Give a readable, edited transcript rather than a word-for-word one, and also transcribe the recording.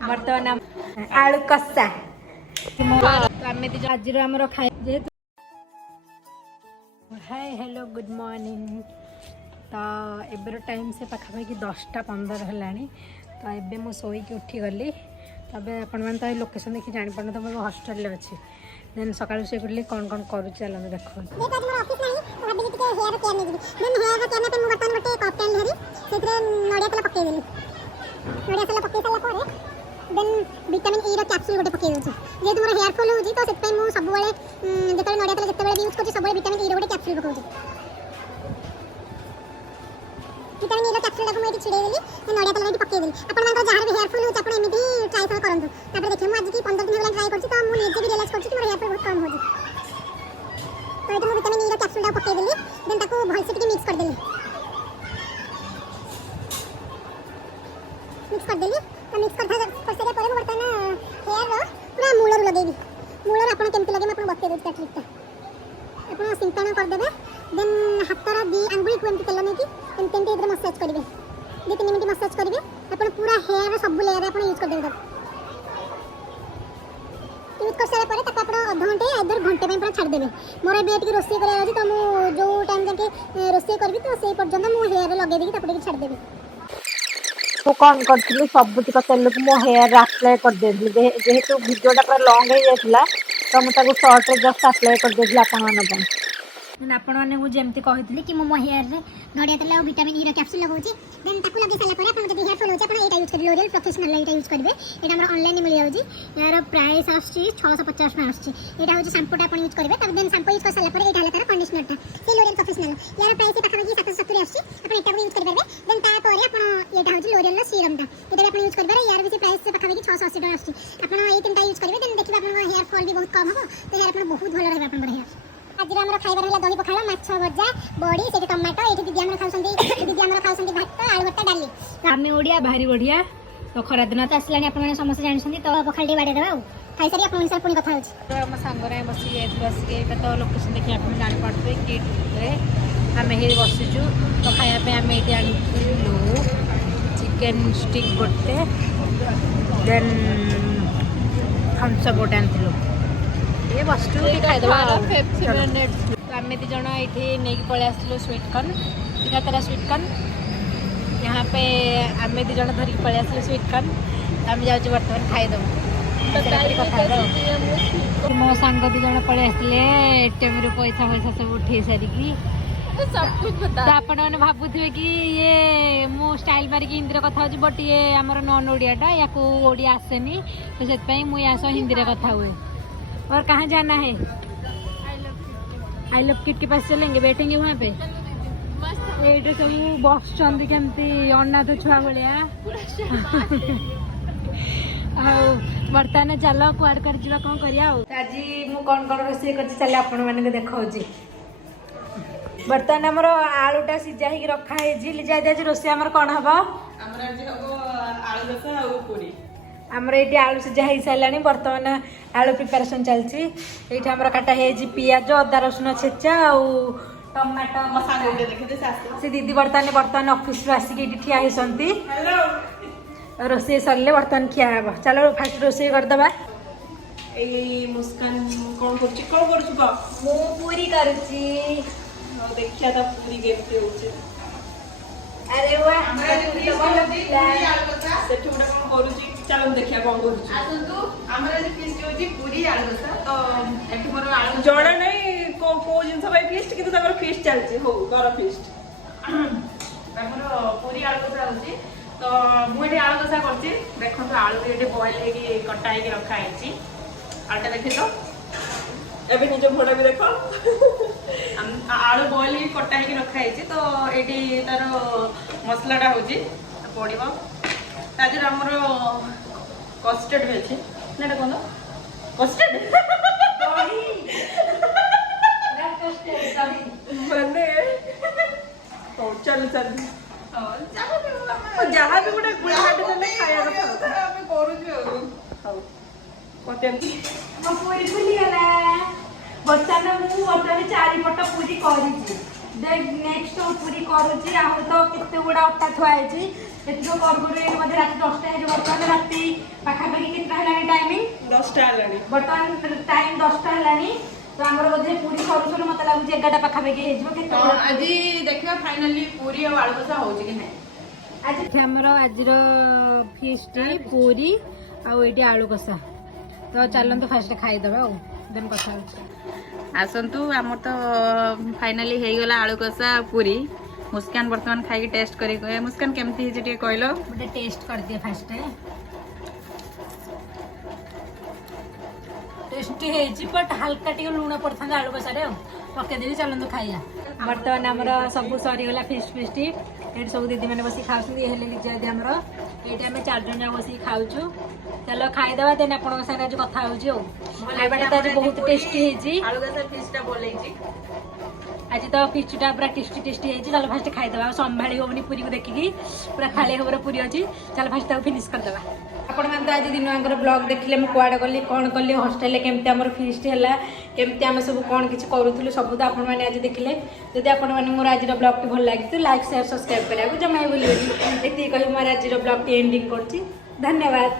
बर्तमान आलू कषा आम आज खाई जेहेतु हाय हेलो गुड मॉर्निंग तो एबर टाइम से पाखापाखि 10:15 है तो एबे मु शोक उठी गली तबे आपण मैंने तो लोकेशन देखिए जापर तो मैं हॉस्टल अच्छी देन सकाल से उठली कौन कौन करूँ चलो देख देन विटामिन ई कैप्सूल गोटे पकई दूँ जेहतु मोर हेयर फॉल होती तो से सब जो नड़िया तेल जिते यूज कर सब विटामिन ई गोटे कैप्सूल पकाऊँ विटामिन ई कैप्सूल को मुझे छिड़ेदेली नड़िया तेल पकईदेली आपंकर जहाँ भी हेयर फॉल होती है एमती ट्राई करूँ देखिए मुझे आज 15 दिन ट्राई कर तो मुझे भी रियलाइज कर हेयर फॉल बहुत कम हो तो ये विटामिन ई कैप्सूल पकईदेली देन भलसे मिक्स करदेली तो मिक्स कर सारा पर बर्तमान हेयर पूरा मूलर लगे मूलर आप केमती लगे मुझे बतई दूसरी ट्रिक्टा आप सिंपण करदे देन हाथर 2 आंगुली को एमती तेल नहीं मसाज करेंगे 2-3 मिनट मसाज करेंगे आप पूरा हेयर सब लेयर आप यूज करदे यूज कर सारा पर अध घंटे इधर घंटे पूरा छाड़देवे मोर ए रोषे कर तो मुझे जो टाइम जाके रोषे करी तो से पर्यटन मुझे हेयर लगे छाड़देवी तो कौन करी सबुतिक तेल को मो हेयर आप्लाय करदे जेहेतु वीडियोटा पूरा लॉन्ग हो जाता तो मुझे सर्ट जस्ट आप्लाय करदे आपण आपण मैंने जमी कही कि मो हेयर में नड़िया तेल और विटामिन ई कैप्सूल लगाऊँ देन ताकू लगे सारा पर आप हेयर फॉल होता है यूज करेंगे लोरियल प्रोफेशनल यहाँ यूज करेंगे ये आम ऑनलाइन मिल जाऊँगी यार प्राइस आ650 आसान हूँ शैम्पूटा आप यूज करेंगे तब देन शैम्पू यूज कर सारा यहाँ तार कंडीशनरटा से लोरियल प्रोफेशनल यार प्राइस पाखापाखि 770 आसान यूज करेंगे देन तापर यहाँ हूँ लोरियल सीरमटा ये आप यूज करेंगे यार भी प्राइस पाखापाखि 680 आसान आप तीन यूज करेंगे देन देखिए आप हेयर फॉल भी बहुत कम हम तो यार बहुत भल रहा है हेयर आज आम खाइबार है दही पखाड़ माछ भजा बड़ी से टमाटो ये दीदी आम खाऊँ दीदी आम खाऊँ भात आलू भर्ता डाली आम ओडिया भारी बढ़िया तो खरा दिन तो आसला आपने समस्त जानते तो पखाड़ी बाड़े देवा खाई सारी आप पुणी कथा हो आम सांगे बसी बसिक तो लोकेशन देखिए आप जापारे किट आम ही बसीचु तो खायापी आम ये आणु चिकेन स्टिक गोटे देन थम्स अप गोटे आनी ये बसचु खाईदे आम दिज ये नहीं पलि आसलु स्वीट कॉर्न इधर तेरा स्वीट कॉर्न यहाँ पे आम दिज धरिक पलि आसलु स्वीट कॉर्न आम जाऊँ बर्तमान खाईदेव मो सांग दिज पलि आसते एटीएम रू पैसा पैसा सब उठे सारिकी तो आपण मैंने भावुए कि ये मु स्टाइल मारिक हिंदी कथा हो बट ये आमर नॉन ओडियाटा या ओडिया आसेनी तो से मुझे सह हिंदी कथा हुए और कहाँ जाना है आई लव किट के पास चलेंगे बैठेंगे वहाँ पे ये सब बस केमती अनाथ छुआ भाया बर्तमान चल कुआड़ कर जा कौन करिया आज मु कौन कौन रोषे कर आपण मैंने देखा बर्तमान आमर आलूटा सीझा ही रखा है लिजा आज रोषे आमर कौन हम आमर ये आलू सीझा हो सारे बर्तमान आलू प्रिपेरेसन चलती ये आमर काटा है पियाज अदा रसुण छेचा और टमाटो से दीदी बर्तमान ऑफिस आसिक ठिया होती रोषे सरले बर्तमान खिया हे चलो फास्ट रोषे करदे मुस्कान कौन पूरी करुच्ची देखिया था पूरी केमती होचे अरे वाह सेठू गोटे कौन करुची चलो देखिया कौन करुची आसंतु हमर जे फीस्ट होची पूरी आलू कसा तो एठी मोर आलू जड़ा नहीं को जिंस भाई फीस्ट किंतु तकर फीस्ट चलची हो कर फीस्ट हमर पूरी आलू कसा होची तो मुझे आलू कसा करची देखो तो आलू एठी बॉईल हेगी कटा हेगी रखा हेची आटा देखि तो एबे निजो फोटो भी देखो आलू बॉईल ही कटा हेगी रखा हेची तो एठी तार मसलाटा होची पड़िबो ताजर हमर कस्टर्ड भी अच्छे ना कौन कस्टर्ड मैंने चल चल जहाँ भी गोटे गुड़ काटे खाया पूरी भूलीगला बर्तमान मुझे चारिपट पूरी कर नेक्स्ट पूरी करुची आम तो केते गुड़ा अटा थुआई एत करू रात 10टा है बर्तमान राति पाखापाखि केतना है टाइमिंग 10टा हेलानी बर्तमान टाइम 10टा है तो आमर बोधे पूरी सरू सरू मत लगुच 11टा पाखापाखि हो आज देखा फाइनाली पूरी और आलू कषा हो कि नहीं आज आमर आज फिस्ट पूरी आईटी आलू कषा तो चलते फास्ट खाईदे देन कथा आसतु आम तो फाइनाली हो गला आलू कषा पूरी मुस्कान बर्तमान खाई टेस्ट करी कहे मुस्कान केमती है कहल गोटे टेस्ट कर दिए फास्ट टेस्टी है बट हल्का टे लुण पड़ता आलू कषारे पकईदेवी चलते खाइया बर्तमान आमर सब सरीगला फिस्ट फिस्ट ये सब दीदी मैंने बस खाऊँ ये लिजा दी आमर ये आम 4 जन जाक बस खाऊँ चलो खाईदे देन आप आज कथा खाइबाटा तो आज बहुत टेस्टी है आलू कषा फिशटा बोले आज तो फिस्टा पूरा टेस्टी टेस्टी है चलो फास्ट खाईदे संभाली होनी पूरी को देखिकी पूरा खाली खबर पूरी अच्छी चलो फास्ट फिनिश करदे आपण मैंने तो आज दिन ब्लॉग देखिले मुझे कुआड़े गली कौन कली हॉस्टेल केमती आम फिस्ट है केमती आम सब कौन किसी करूँ सब तो आपण मैंने आज देखिले जदि आपण मैंने मोर आज ब्लॉग टी भल लगी तो लाइक शेयर सब्सक्राइब करा जमा भूल ये कही मोर आज ब्लॉग टी एंडिंग कर धन्यवाद।